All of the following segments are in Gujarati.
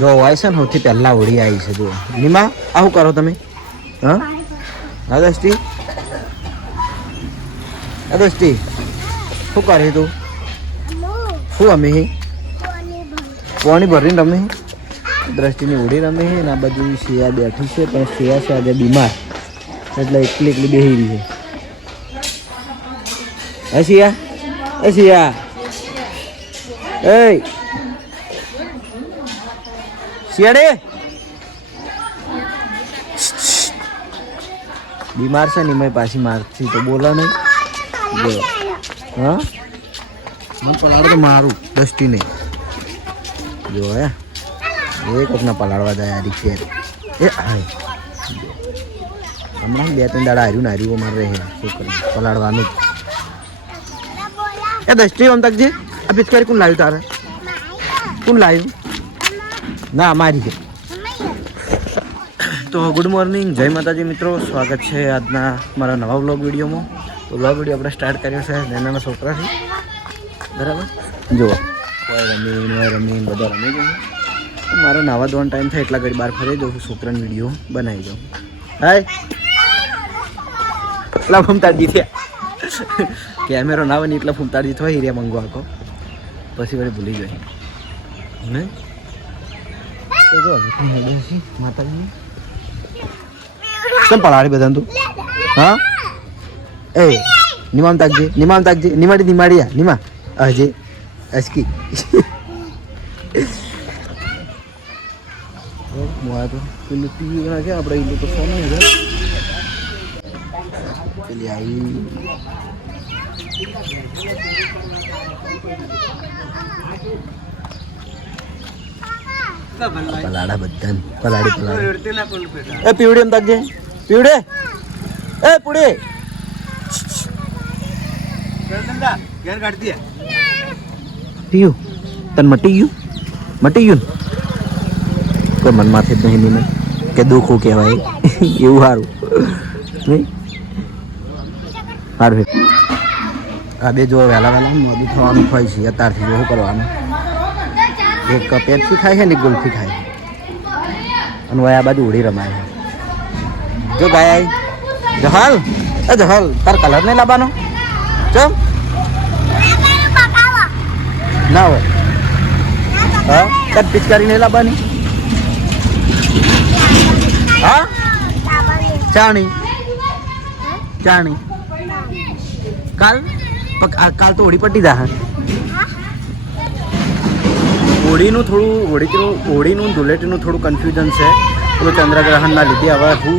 જો હોય છે ને સૌથી પહેલા હોળી આવી છે જો નીમા આવું કરો તમે હા હા દસ્તી દસ્તી શું કરે તું શું રમે પાણી ભરીને રમે દ્રષ્ટિની હોળી રમે ને આ બાજુ શિયા બેઠી છે પણ શિયા છે આજે બીમાર એટલે એકલી બેહી રહી છે શિયા એ શિયાડે બીમાર છે ને મેં પાછી મારથી તો બોલો નહીં હા હું પલાડ તો મારું દસ્તી નહીં જો હે એ કોકના પલાળવા જાય આ રીક્ષે એ હાય હમણાં 2-3 દાડા હાર્યું મારે રહે પલાળવાનું એ દસ્તી આમ તકજી આ પિચકારી કોણ લાવ્યું તારે કોણ લાવ્યું ના મારી છે તો ગુડ મોર્નિંગ જય માતાજી મિત્રો સ્વાગત છે આજના મારા નવા વ્લોગ વિડીયોમાં તો વ્લોગ વિડીયો આપણે સ્ટાર્ટ કર્યો છે નાના છોકરા છે બરાબર જુઓ રમીન બધા રમી ગયું મારો નાવા ધોવાનો ટાઈમ થાય એટલા ઘડી બહાર ફરી દઉં છોકરાનો વિડીયો બનાવી દઉં હાય એટલા ફૂમતાજી થયા કેમેરો ના બની એટલા ફૂમતાજી થવા હીરિયા મંગવા આખો પછી વળી ભૂલી જાય ને તો જો માતાજી કેમ પલાળી બધા તું હા એ નિમામ તાકજે નિમાડિયા નિમા અજે અસકી મોયા તો પેલું ટીવી ના કે આપણે એ તો ફોન છે પેલી આવી પલાડા બધા પલાડી એ પીવડે એમ તાકજે પીવડે એ પુડે પીયું તન મટી ગયું કોઈ મનમાંથી જ નહીં મને કે દુઃખું કહેવાય એવું સારું નહીં સારું આ બે જો વહેલા મોડું થવાનું હોય છે અત્યારથી જો શું કરવાનું એક પેપ્સી ખાય છે ને ગુલ્ફી ખાય અને આ બાજુ ઉડી રમાય જો ગાય જહાલ જહાલ તાર કલર નહીં લાવવાનો ચમ ના હોય હા તાર પિચકારી નહીં લાવવાની હા ચાણી કાલ તો હોળી પટી જા હોળીનું ધૂળેટીનું થોડું કન્ફ્યુઝન છે પેલું ચંદ્રગ્રહણના લીધે હવે શું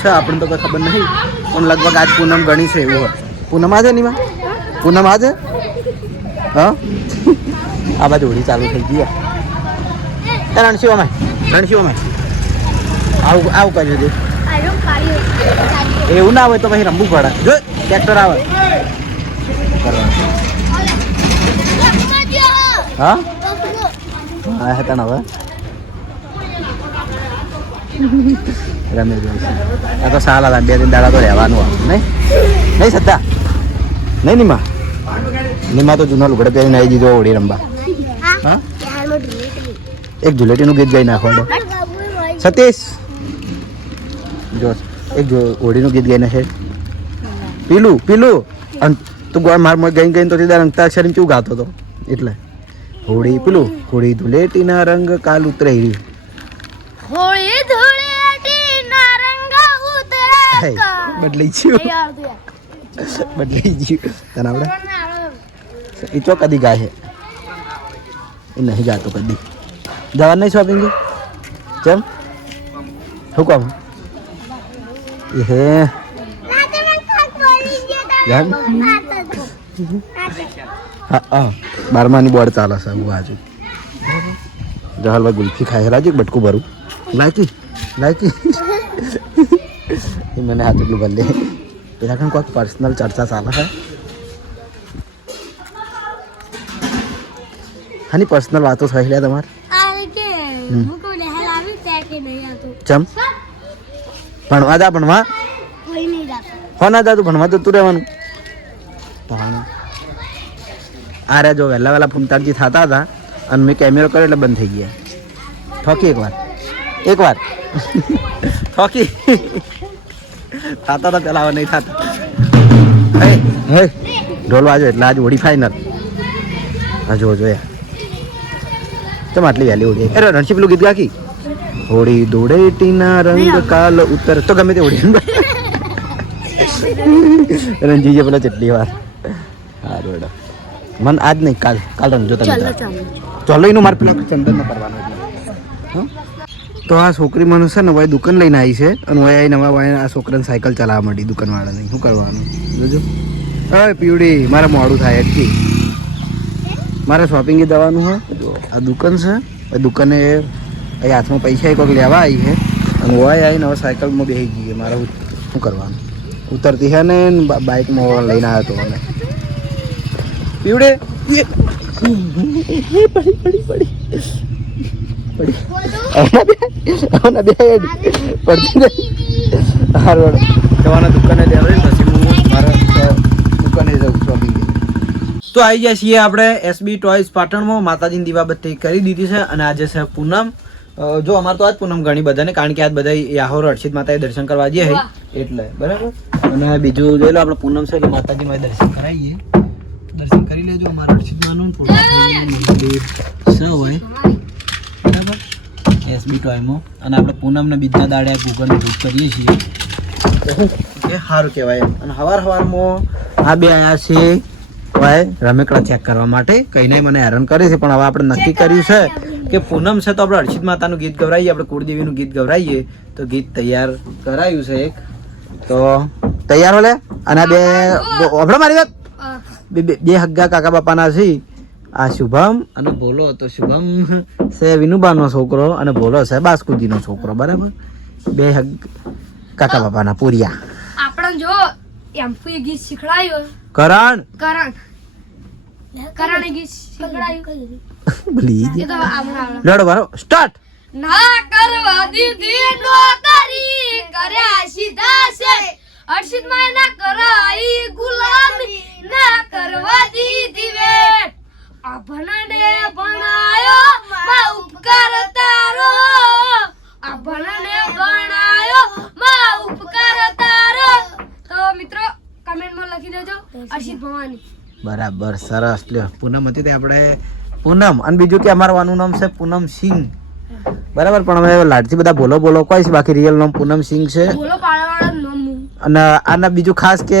છે આપણને તો કંઈ ખબર નહીં પણ લગભગ આજ પૂનમ ગણી છે એવું હોય પૂનમ આજે નીમાં પૂનમ આજે હા આ બાજુ હોળી ચાલુ થઈ ગઈ રણશીઓમાં આવું કર્યું છે એવું ના હોય તો પછી રમવું પડે જો ટ્રેક્ટર આવે હા હા હતા ને હવે રમે આ તો સાલા 2-3 દાડા તો રહેવાનું આવે નહીં સત્તા નહીં નીમા તો જૂના લુગડા પહેરીને આવી દીધો હોળી રમવા હા એક ધૂળેટીનું ગીત ગાઈ નાખો સતીશ જો એક હોળીનું ગીત ગાઈને છે પીલું અને તું ગોળ માર ગઈ તો સીધા અંતાક્ષરી કેવું ગાતો હતો એટલે હોળી હોળી ધૂળેટીના રંગ કાલ ઉતરે હોળી ધૂળેટીના રંગ ઉતરે બદલાઈ ગયું તને આપણે એ ચો કદી ગાય એ નહીં ગાતો કદી જવાનું નહીં શોપિંગ ચમ શું કામ હે હા 12માની બોર્ડ ચાલે છે હું આજુ જહાલભાઈ ગુલ્ફી ખાય રાજુ બટકું ભરું લાયકી એ મને હાથ એટલું ભલે પેલા કંઈ કોઈક પર્સનલ ચર્ચા ચાલે છે હાની પર્સનલ વાતો થઈ લે તમારે ચમ ભણવા હો ના જા તું ભણવા જતું રહેવાનું આ રે જો વહેલા ફૂમતાડજી થતા હતા અને મેં કેમેરો કર્યો એટલે બંધ થઈ ગયા ઠોકી એક વાર ઠોકી થતા તો પેલા હવે નહીં થતા. હે ઢોલ વાજો એટલે આજ હોળી ફાઈનલ. હા જો યાર ચમ આટલી વહેલી હોળી. અરે રણજી પેલું ગીત ગાકી હોળી ધૂળેટીના રંગ કાલ ઉત્તર તો ગમે તે હોળી રણજીએ પેલા કેટલી વાર. હા રોડ મન આજ નહીં કાલ રંજો તમે ચાલો એનું મારે પેલો ચંદન કરવાનો એટલે. તો આ છોકરી મને છે ને ભાઈ દુકાન લઈને આવી છે અને ભાઈ આવીને હવે આ છોકરાને સાયકલ ચલાવવા માંડી દુકાનવાળાને. શું કરવાનું જોજો. હવે પીવડી મારે મોડું થાય એટલી મારે શોપિંગ જવાનું હોય. આ દુકાન છે દુકાને અહીં હાથમાં પૈસા કોઈક લેવા આવી છે અને હોય આવીને હવે સાયકલમાં બેસી જઈએ. મારે શું કરવાનું ઉતરતી છે ને બાઇકમાં લઈને આવ્યો હતો અને પીવડે દુકાને જવું શોપિંગ. તો આવી જાય છીએ આપણે એસબી ટોયસ પાટણમાં. માતાજીની દીવાબત્તી કરી દીધી છે અને આજે છે પૂનમ. જો અમારે તો આજ પૂનમ ઘણી બધાને કારણ કે આજ બધા યાહોર હર્ષિત માતાએ દર્શન કરવા જઈએ એટલે બરાબર. અને બીજું જોઈ લો આપણે પૂનમ છે એટલે માતાજીમાં દર્શન કરાવીએ. દર્શન કરી લેજો અમારા હર્ષિતમાનું મંદિર છે હોય બરાબર એસબી ટોયમાં. અને આપણે પૂનમને બીજના દાડે ગૂગલને બુક કરીએ છીએ કે સારું કહેવાય એમ. અને સવારમાં આ બે આવ્યા છે ભાઈ રમેકડા ચેક કરવા માટે. કહીને મને હેરાન કરે છે પણ હવે આપણે નક્કી કર્યું છે કે પૂનમ છે તો આપણે હર્ષિત માતાનું ગીત ગવરાઈએ, આપણે કુળદેવીનું ગીત ગવરાઈએ. તો ગીત તૈયાર કરાયું છે એક તો તૈયાર હોલે. અને આ બે આપણે મારી વાત બે હગ્ગા કાકા બાપાના છે. આ શુભમ અને ભોલો. તો શુભમ છે વિનુબાનો છોકરો અને ભોલો છે બાસ્કુજીનો છોકરો બરાબર. બે કાકા બાપાના પૂરિયા. આપણે જો એમપી ગીત શીખડાયું કરણ ગીત શીખડાયું પ્લીઝ લડો બારો સ્ટાર્ટ. ના કરવા દીધી નોકરી કર્યા સીધા છે હર્ષિત માં ના કરાઈ ગુલામી ના કરવા દીધી વેટ આ ભણડે ભણાયો માં ઉપકાર તારો આ ભણડે ભણાયો માં ઉપકાર તારો. તો મિત્રો કમેન્ટમાં લખી દેજો હર્ષિત ભવાની. બરાબર સરસ. લ્યો પૂનમ હતી તે આપણે પૂનમ અને બીજું કે અમારું આનું નામ છે પૂનમ સિંહ બરાબર. પણ અમે લાડથી બધા બોલો કોઈ છે બાકી રિયલ નામ પૂનમ સિંહ છે. અને આના બીજું ખાસ કે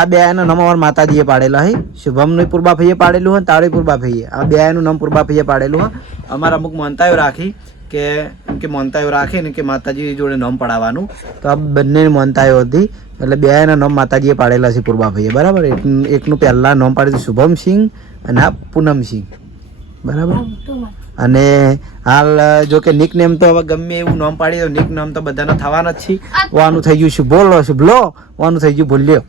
આ બે આનું નામ અમારા માતાજીએ પાડેલા હે. શુભમનું પૂર્બા ભાઈએ પાડેલું હોય તાળી પૂર્બા ભાઈએ. આ બે આનું નામ પૂર્બા ભાઈએ પાડેલું હોય. અમારા અમુક માનતાઓ રાખી કે એમ કે માનતાઓ રાખીને કે માતાજી જોડે નામ પડાવવાનું. તો આ બંને માનતાઓ હતી એટલે બે આના નામ માતાજીએ પાડેલા છે પૂર્બા ભાઈએ બરાબર. એકનું પહેલાં નામ પાડ્યું શુભમ સિંહ અને આ પૂનમ સિંહ બરાબર. અને હાલ જો કે નિક નેમ તો હવે ગમે એવું નામ પાડી દો નિક નામ તો બધાને થવાના જ છે. વાનું થઈ ગયું શુભલો વાનું થઈ ગયું ભૂલ્યો.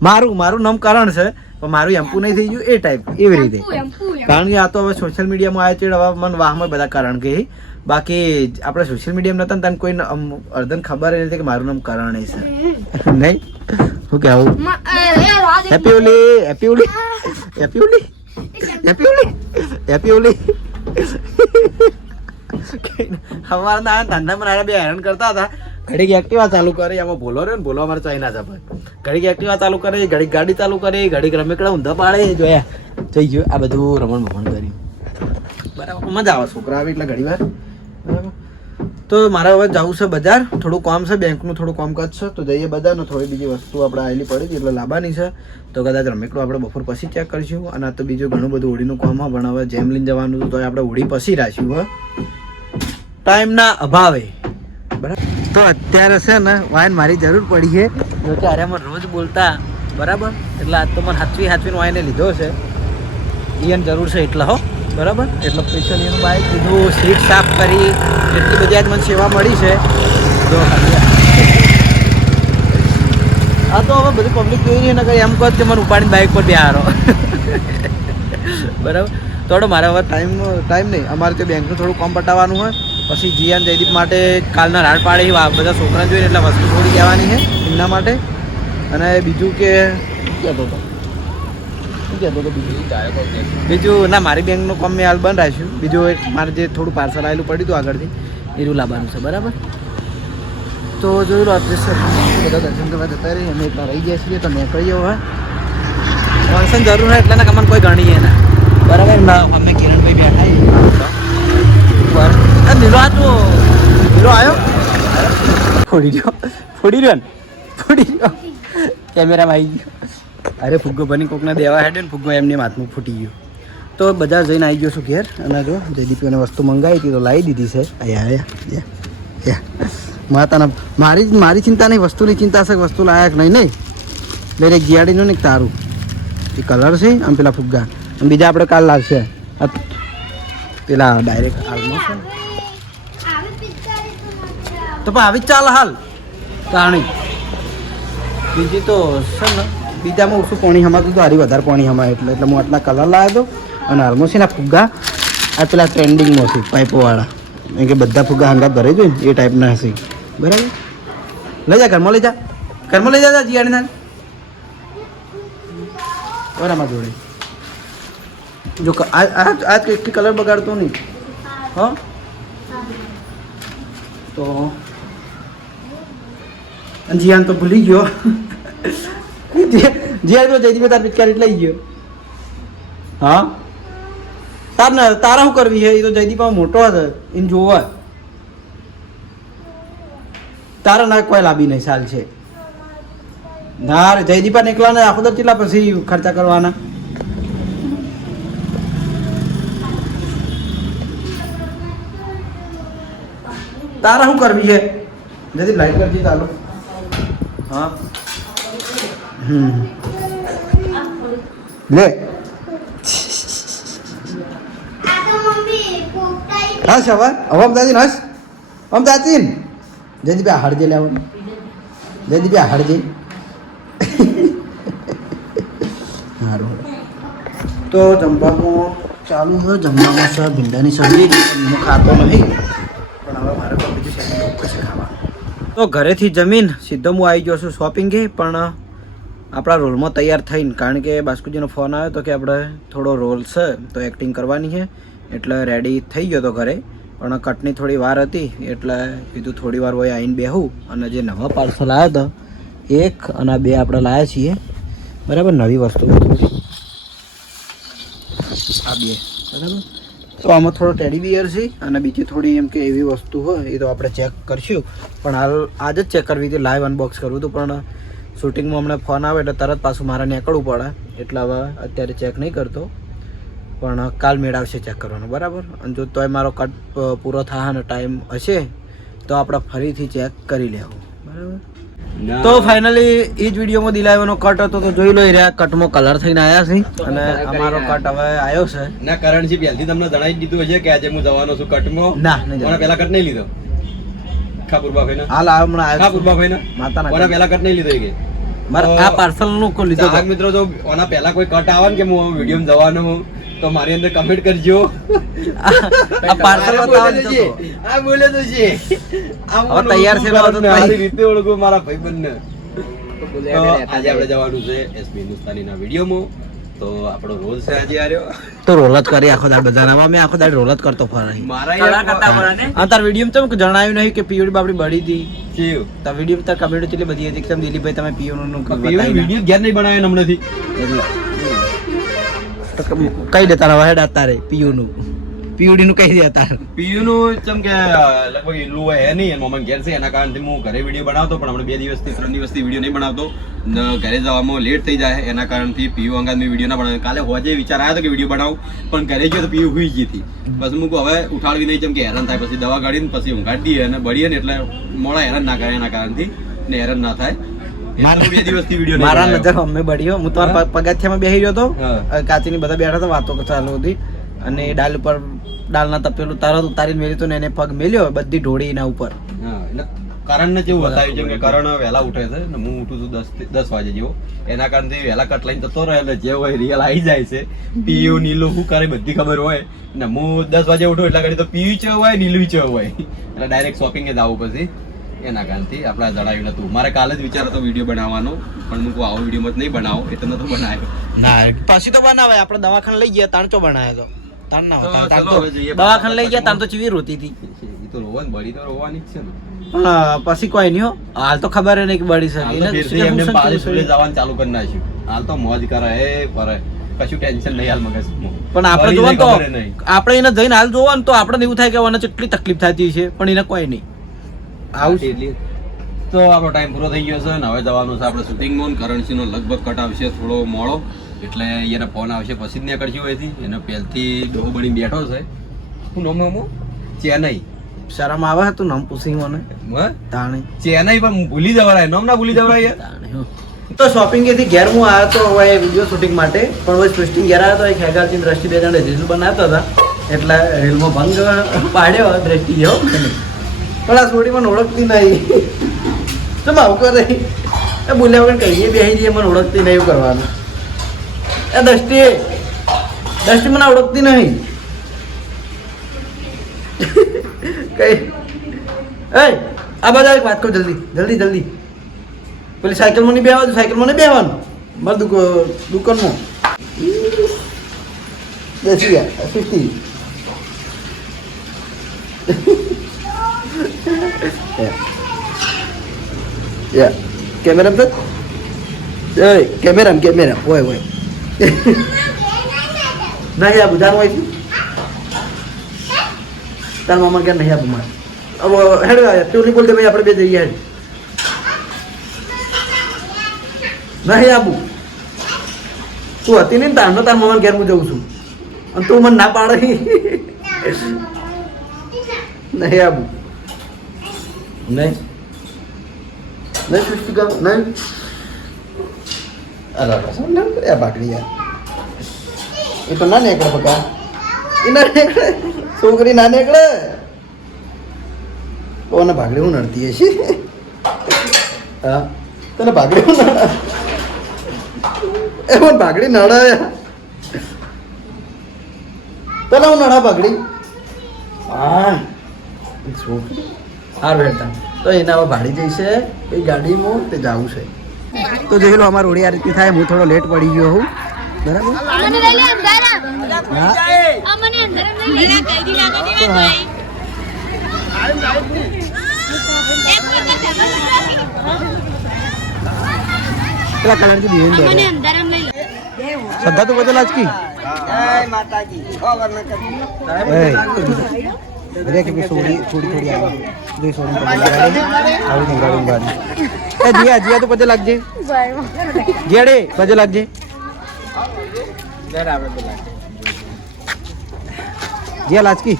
મારું નામ કરણ છે પણ મારું એમ્પુ નહીં થઈ ગયું એ ટાઈપ એવી રીતે. કારણ કે આ તો હવે સોશિયલ મીડિયામાં આવે છે હવે મને વાહમાં બધા કરણ કહે. બાકી આપણે સોશિયલ મીડિયામાં નતા ને તને કોઈ અર્ધન ખબર નથી કે મારું નામ કરણ છે નહીં. શું કહેવું હેપી ઓલી અમારા ના ધંધામાં બે હેરાન કરતા હતા. ઘડીક એક્ટિવા ચાલુ કરે એમાં ભોલો રહ્યો ને ભોલો અમારે ચાઇના છે ભાઈ. ઘડીક એક્ટિવા ચાલુ કરે ઘડીક ગાડી ચાલુ કરે ઘડીક રમેકડા ઊંધા પાડે જોયા જઈ ગયો. આ બધું રમણ કર્યું બરાબર. મજા આવે છોકરા આવે એટલે ઘડી વાર બરાબર. તો મારે હવે જવું છે બજાર. થોડું કામ છે બેંકનું થોડું કામકાજ છે તો જઈએ બજારનું. થોડી બીજી વસ્તુ આપણે આવેલી પડી હતી એટલે લાવવાની છે તો કદાચ રમેકડું આપણે બપોર પછી ચેક કરીશું. અને આ તો બીજું ઘણું બધું હોળીનું કામ પણ હવે જેમ લઈને જવાનું તો આપણે હોળી પછી રાખ્યું હોય ટાઈમના અભાવે બરાબર. તો અત્યારે છે ને વાઈન મારી જરૂર પડી છે જો કે અરે મને રોજ બોલતા બરાબર એટલે આજ તો મને હાથવીને વાઈને લીધો છે. એને જરૂર છે એટલે હો બરાબર. એટલે સ્પેશિયલ એનું બાઇક લીધું સીટ સાફ કરી એટલી બધી આજ મને સેવા મળી છે. જો આ તો હવે બધી પબ્લિક જોઈ રહી ને કંઈ એમ કહો કે મને ઉપાડીને બાઇક પર બેહારો બરાબર. થોડો મારે હવે ટાઈમ નહીં. અમારે તે બેંકનું થોડું કામ પટાવવાનું હોય પછી જીયાન જયદીપ માટે કાલના રાડ પાડે બધા છોકરા જોઈને એટલે વસ્તુ થોડી કહેવાની છે એમના માટે. અને બીજું કે કહેતો હતો શું કહેતો હતો બીજું ના મારી બેંકનું કામ મેં હાલ બંધ રાખ્યું. બીજું એક મારે જે થોડું પાર્સલ આવેલું પડ્યું હતું આગળથી એનું લાવવાનું છે બરાબર. તો જોઈ લો અત્યારે સર બધા દર્શન કરવા જતા રહી અમે એટલા રહી ગયા છીએ તો નીકળીએ હવે. ફંક્શન જરૂર હોય એટલે કમાન કોઈ ગણીએ ના બરાબર. ના અમે કિરણભાઈ બેઠા નીલો આ તો નીલો આવ્યો ફોડી રહ્યો ને ફોડી રહ્યો કેમેરામાં આવી ગયો. અરે ફુગ્ગો બની કોકને દેવા હેડ્યો ને ફુગ્ગો એમને હાથમાં ફૂટી ગયો. તો બજાર જઈને આવી ગયો છું ઘેર અને જો જયદીપીને વસ્તુ મંગાવી હતી તો લાવી દીધી છે. અહીંયા માતાના મારી ચિંતા નહીં, વસ્તુની ચિંતા છે. વસ્તુ લાયક નહીં દરેક જીયાડીનું ને તારું એ કલર છે આમ પેલા ફુગ્ગા અને બીજા આપણે કાલ લાવશે પેલા ડાયરેક્ટ હાલમાં છે તો પણ આવી જ ચાલ હાલ તાણી. બીજી તો છે ને બીજામાં ઓછું પાણી હમાતું તો હારી વધારે પાણી હમાય એટલે હું આટલા કલર લાવ્યો હતો. અને હાલમાં છે ને ફુગ્ગા આ પેલા ટ્રેન્ડિંગમાં છે પાઇપોવાળા એમ કે બધા ફુગ્ગા હંગાત ભરે જોઈએ ને એ ટાઈપના હશે બરાબર. લઈ જા ઘરમાં લઈ જા જીયાડીના બરાબર જોડે જો આજ કેટલી કલર બગાડતો નહીં હા. તો જીયાન તો ભૂલી ગયો જીયાન તો જયદીપ તાર પિચકારી લઈ ગયો. હા તારા શું કરવી છે એ તો જયદીપ મોટો હતો એને જોવા તારા ના કોઈ લાભી નહીં સાલ છે ના રે જયદીપા નીકળવા ને આખો દર કેટલા પછી ખર્ચા કરવાના. તારા શું કરવી છે જયદીપ લાઈટ કરજી ચાલો. હા લે હસ હવે આમ દાદી હસ આમ દાદી જયદીપ હળજે લેવાનું જયદીપ હળજે સારું. તો જમવામાં ચાલુ હોય જમવામાં છે ભીંડાની સબ્જી હું ખાતો નહીં પણ હવે મારે તો બીજું સેટિંગ છે ખાવાનું. તો ઘરેથી જમીન સીધો હું આવી ગયો છું શોપિંગે પણ આપણા રોલમાં તૈયાર થઈને કારણ કે બાસ્કુજીનો ફોન આવ્યો તો કે આપણે થોડો રોલ છે તો એક્ટિંગ કરવાની છે એટલે રેડી થઈ ગયો તો ઘરે પણ કટની થોડી વાર હતી એટલે કીધું થોડી વાર હોય આવીને બેહું. અને જે નવા પાર્સલ આવ્યા હતા એક અને બે આપણે લાવ્યા છીએ બરાબર નવી વસ્તુ થોડી આ બે બરાબર. તો આમાં થોડો ટેડી બિયર છે અને બીજી થોડી એમ કે એવી વસ્તુ હોય એ તો આપણે ચેક કરશું પણ હાલ આજે જ ચેક કરવી હતી લાઈવ અનબોક્સ કરવું હતું પણ શૂટિંગમાં હમણાં ફોન આવે એટલે તરત પાછું મારે નીકળવું પડે એટલે હવે અત્યારે ચેક નહીં કરતો પણ કાલ મેળ આવશે ચેક કરવાનો બરાબર. અને જો તોય મારો કટ પૂરો થાય અને ટાઈમ હશે તો આપણે ફરીથી ચેક કરી લેવું બરાબર. તો ફાઇનલી એ જ વિડીયોમાં દિલાવાનો કટ હતો તો જોઈ લો રહ્યા કટમાં કલર થઈને આવ્યા છે અને અમારો કટ હવે આવ્યો છે. ના કારણ છે પહેલથી તમને જણાવી દીધું હશે કે આજે હું જવાનો છું કટમાં. ના નહીં પહેલા કટ નહીં લીધો ખાપુરબા ભાઈ હાલ હમણાં આવ્યો ખાપુરબા ભાઈ માતાના પહેલા કટ નહીં લીધો કે મારે આ પાર્સલ નું કો લીધો તો મિત્રો જો ઓના પહેલા કોઈ કટ આવે ને કે હું વિડીયો જવાનો હું તો મારી અંદર કમેન્ટ કરજો. આ પાર્સલ બતાવવાનું છે આ બોલે તો છે આ તૈયાર છે મારી રીતે ઓળખો મારા ભાઈબંધને. તો આજે આપણે જવાનું છે એસબી હિન્દુસ્તાનીના વિડીયોમાં તો આપણો રોલ છે આજે આર્યો તો રોલ જ કરી આખો દાડ બધાનામાં મેં આખો દાડ રોલ જ કરતો ફરાય. મારા તાર વિડીયો તમે જણાવ્યું નહીં કે પીઓડી બાપડી બળી હતી કેવું તાર વિડીયો તાર કમેન્ટ એટલી બધી હતી એકદમ દિલીપભાઈ તમે પીઓનું વિડીયો ઘેર નહીં બનાવ્યો હમણાંથી કઈ દે તારા વાહેડ તારે પીયુનું પીયુડી નું કહી દે તારે પીયુ નું ચમ કે લગભગ એટલું હોય હે નહીં મમ્મી ઘેર છે એના કારણથી હું ઘરે વિડીયો બનાવતો પણ હમણાં 2 દિવસથી 3 દિવસથી વિડીયો નહીં બનાવતો ઘરે જવામાં લેટ થઈ જાય એના કારણથી પીયુ અંગાત મેં વિડીયો ના બનાવ્યો. કાલે હોજે વિચાર આવ્યો હતો કે વિડીયો બનાવું પણ ઘરે ગયો તો પીયુ હુઈ ગઈ હતી બસ હું હવે ઉઠાડવી નહીં જેમ કે હેરાન થાય પછી દવા કાઢીને પછી ઊંઘાડી દઈએ અને બળીએ ને એટલે મોડા હેરાન ના કરે એના કારણથી ને હેરાન ના થાય. મારા નજર અમે બળ્યો હું તો પગથિયામાં બેસી ગયો હતો કાચીની બધા બેઠા હતા વાતો ચાલુ હતી અને ડાલ ઉપર ડાલના તપેલું તરત ઉતારીને મેલ્યું તો એને પગ મેલ્યો બધી ઢોળી એના ઉપર. કરણ ને કેવું બતાવ્યું છે કે કરણ વહેલા ઉઠે છે ને હું ઉઠું છું 10 વાગે જેવો એના કારણથી વહેલા કટ લઈને જતો રહે એટલે જે હોય રિયલ આવી જાય છે. પીયુ નીલું શું કરે બધી ખબર હોય ને હું 10 વાગે ઉઠું એટલે ઘડી તો પીયુ ચેવ હોય નીલું ચેવ હોય એટલે ડાયરેક્ટ શોપિંગ જ આવું પછી એના કારણથી આપણે આ જણાવ્યું નતું. મારે કાલે જ વિચાર હતો વિડીયો બનાવવાનો, પણ હું આવો વિડીયો મત નહીં બનાવો એટલે નતો બનાવ્યો. ના પછી તો બનાવે, આપણે દવાખાને લઈ ગયા તાણ તો બનાવ્યો તો તાણ ના તો હોય, તાણ ચલો તો હવે જોઈએ. દવાખાને લઈ ગયા તાણ તો ચીવી રોતી હતી. એ તો રોવાની બળી તો રોવાની જ છે ને. પણ પછી કોઈ નહીં હો, હાલ તો ખબર નહીં કે બળી શકે. હાલ તો ફેરથી એમને પાણી સુલે જવાનું ચાલુ કરી નાખ્યું. હાલ તો મોજ કરે હે ફરે, કશું ટેન્શન નહીં હાલ મગજમાં. પણ આપણે બળી જોવો જાય તો ખબર નહીં. આપણે એને જઈને હાલ જોવો ને તો આપણે એવું થાય કે આને કેટલી તકલીફ થતી છે, પણ એને કોઈ નહીં. આવું છે. એટલી તો આપણો ટાઈમ પૂરો થઈ ગયો છે ને હવે જવાનું છે આપણે શૂટિંગમાં. કરણસિંહનો લગભગ કટ આવશે થોડો મોડો, એટલે એને ફોન આવશે પછી જ નીકળશું અહીંથી. એને પહેલથી ડોહો બની બેઠો છે. શું નામ આમ? ચેન્નઈ. શરમ આવે હતું નામ પૂછી મને હે? તાણી ચેન્નઈ પણ ભૂલી જવાય, નામ ના ભૂલી જવાય યાર. તાણી હો. તો શોપિંગ થી ઘેર હું આવ્યો તો હવે વિડીયો શૂટિંગ માટે, પણ હવે સૃષ્ટિ ઘેર આવ્યો તો એક હેગારથી દ્રષ્ટિ બે જણ રીલ બનાવતા હતા એટલે રીલમાં ભંગ પાડ્યો દ્રષ્ટિ જેવો. પણ આ છોડી મને ઓળખતી નહીં. તો આવું કરે એ બોલ્યા વગર કહીએ બેસી જઈએ, મને ઓળખતી નહીં એવું કરવાનું. એ દ્રષ્ટિ મને ઓળખતી નહીં. કઈ એ આ બધા એક વાત કહું જલ્દી પેલી સાયકલમાં નહીં બેહવાનું, સાયકલમાં નહીં બેહવાનું મારે દુકાનમાં બેસી ગયા સૃષ્ટિ. કેમેરા કેમેરા ઓય નહીં આ બધાનું હોય છે તાર મામા કે નહીં આપું મારે હવે હેડ તું નહીં બોલતે ભાઈ આપણે બે જઈએ હેડ નહીં આપું. તું હતી નહીં તારનો તાર મામા ઘેર હું જઉં છું અને તું મને ના પાડે નહીં આપું. નહીં સૃષ્ટિ કર નહીં. અરે ભાગડી યાર એ તો ના નીકળે બકા, એ ના નીકળે છોકરી ના નીકળે. કોને ભાગડી હું નડતી હશે? હા તને ભાગડી હું નડે? એ મને ભાગડી નડે તને હું નડા ભાગડી? હા છોકરી હાર બેઠા તો એના હવે ભાડી જઈશે એ ગાડીમાં તે જવું છે. તો જોઈ લો અમારે ઓડી આ રીતની થાય. હું થોડો લેટ પડી ગયો હું બરાબર. પેલા કલરથી દિવેલ દે શ્રદ્ધા તો બદલ આજ કી અરે કે થોડી આવે દે સોરી આવી ગાડી ગાડી એ જીયા તો પજે લાગજે જીયાડે પજે લાગજે જીયા લાજકી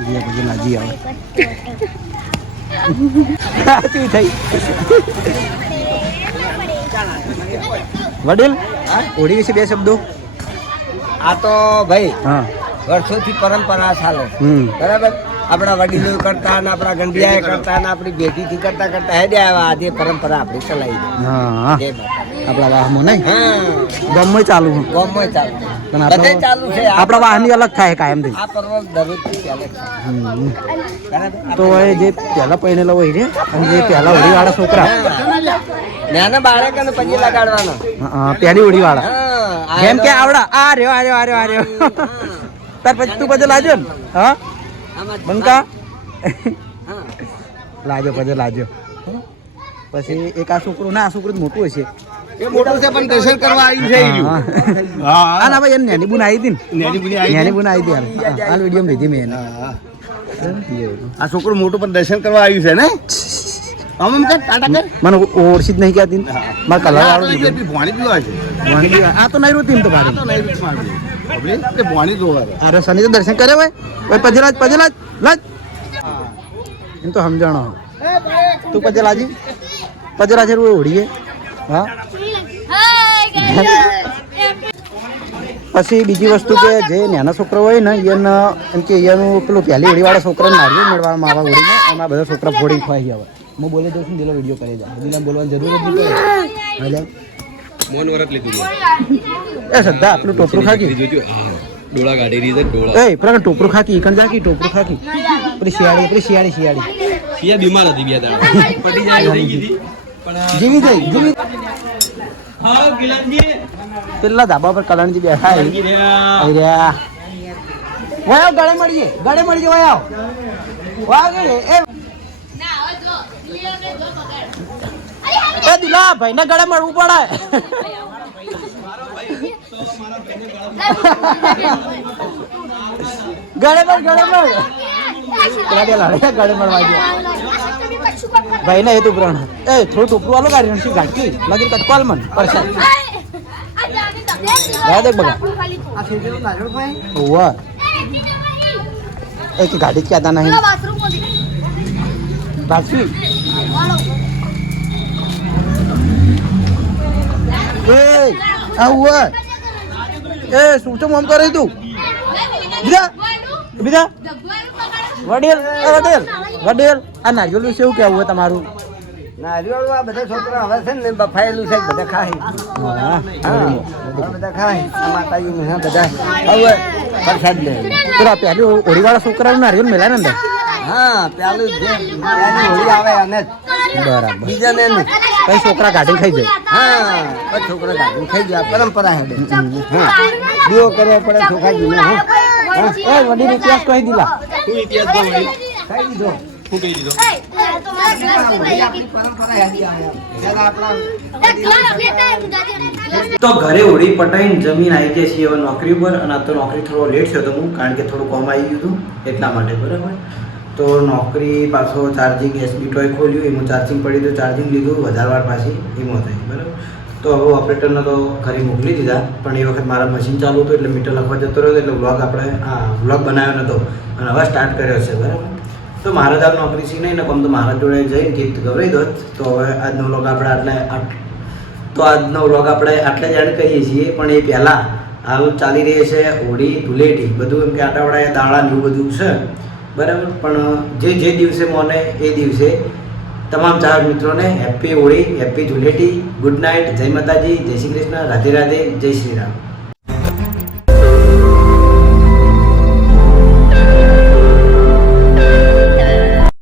જીયા પજે લાજી આવે સાચું થઈ. વડીલ ઓડી વિશે બે શબ્દો. આ તો ભાઈ હા વર્ષોથી પરંપરા ચાલે બરાબર. આપણા વડીલો કરતા ને આપણા ગંઢિયા કરતા ને આપણી બેટીથી કરતા હેડે આવ્યા. આજે પરંપરા આપણી ચલાવી હા જય માતા. આપણા વાહમાં નહીં હા ગમમાં ચાલુ ગામમાં ચાલુ પણ બધે ચાલુ છે. આપણા વાહની અલગ થાય કાયમ થી. આ પર્વ દરરોજથી ચાલે છે બરાબર. તો એ જે પહેલા પહેરેલા હોય છે અને જે પહેલા હોળી વાળા છોકરા નાના બાળકોને પછી લગાડવાનો. પહેલી હોળી વાળા હા જેમ કે આવડા આ રહ્યો તાર પછી તું પછી લાજો ને હા બંકા લાજો પછી લાજો. પછી એક આ છોકરું ના આ છોકરું મોટું હશે એ મોટું છે પણ દર્શન કરવા આવ્યું છે. હા ના ભાઈ એને નેની બુન આવી હતી ને નેની બુન આવી હતી હાલ વિડીયો લીધી મેં એને. આ છોકરું મોટું પણ દર્શન કરવા આવ્યું છે ને. મને ઓળખી જ નહીં કહેતી મારા કલર વાળો આ તો નહીં રોતી એમ તો ગાડી. અરે શનિ તો દર્શન કરે ભાઈ પજેલાજ લાજ એમ તો સમજાણો તું પજેલાજી છે ઓળીએ હા. પછી બીજી વસ્તુ કે જે નાના છોકરા હોય ને એને એમ કે એનું પેલું પહેલી હોળીવાળા છોકરાને નારિયેળ મેળવામાં આવા હોળીને એમાં બધા છોકરા ફોડી ખવાઈ ગયા. હું બોલી દઉં છું દિલો વિડીયો કરી જાય દિલા બોલવાની જરૂર જ નહીં પડે. મોન વરત લીધું છે. એ શ્રદ્ધા આપણું ટોપરું ખાકી જોજો હા ડોળા કાઢી રહી છે ડોળા એ પ્રકાર ટોપરું ખાકી ઈકણ જાકી ટોપરું ખાકી પેલી શિયાળી શિયા બીમાર હતી બે દાડા પડી જાય થઈ ગઈ હતી પણ જીવી જઈ જીવી હા ગિલાનજી પેલા ધાબા પર કલણજી બેઠા ગિલાનજી રહ્યા રહ્યા વાયો ગળે મળીએ વાયો વાગે એ દિલા ભાઈ ને ગળે મળવું પડે ગળે મળ ગળે મળવા દે ભાઈ ને એ તું પ્રણ એ થોડું ટોપરું આલો ગાડી રણસી ગાડી લગી કટકોલ મન પરસાદ રાહ દેખ બગા ઓવા એક ગાડી ક્યાં તા નહીં બાકી એ આવું એ શું છે મમ કરે તું બીજા વડેલ આ નારિયેળ શું કેવું હોય તમારું નારિયેળ આ બધા છોકરા હવે છે ને બફાયેલું છે બધા ખાય બધા ખાય માતાજી ને બધા હવે પ્રસાદ લે પેલા પેલું હોળીવાળા છોકરાનું નારિયેળ મેળા ને અંદર હા પેલું જે હોળી આવે અને બરાબર બીજા ને કઈ છોકરા ગાડી ખાઈ જાય હા બધા છોકરા ગાડી ખાઈ જાય પરંપરા હેડે દીવો કરવો પડે છોકરાજી ને એ વડીલ ઇતિહાસ કહી દીલા શું ઇતિહાસ તો વળી ખાઈ દીધો શું કહી દીધો તો ઘરે હોળી પટાઈને જમીન આવી જાય છે હવે નોકરી ઉપર અને આ તો નોકરી થોડો લેટ થયો હતો હું કારણ કે થોડું કોમ આવી ગયું હતું એટલા માટે બરાબર તો નોકરી પાછો ચાર્જિંગ એસબી ટોય ખોલ્યું એમાં ચાર્જિંગ પડી તો ચાર્જિંગ લીધું વધારે વાર પાછી એમાં થઈ બરાબર તો હવે ઓપરેટરને તો ઘરે મોકલી દીધા પણ એ વખત મારા મશીન ચાલુ હતું એટલે મીટર લખવા જતો રહ્યો એટલે વ્લોગ આપણે વ્લોગ બનાવ્યો નહોતો અને હવે સ્ટાર્ટ કર્યો છે બરાબર તો મારા જ નોકરી છે નહીં ને કમ તો મારા જોડે જઈને ગીત ગવરાઈ દો તો હવે આજનો વ્લોગ આપણે આજનો વ્લોગ આપણે આટલે જ એડ કરીએ છીએ પણ એ પહેલાં હાલ ચાલી રહી છે હોળી ધૂળેટી બધું એમ કે આટાવાળા દાળા ને એવું બધું છે બરાબર પણ જે દિવસે મને એ દિવસે તમામ ચાર મિત્રોને happy Holi happy Dhuleti good night જય માતાજી જય શ્રી કૃષ્ણ રાધે રાધે જય શ્રી રામ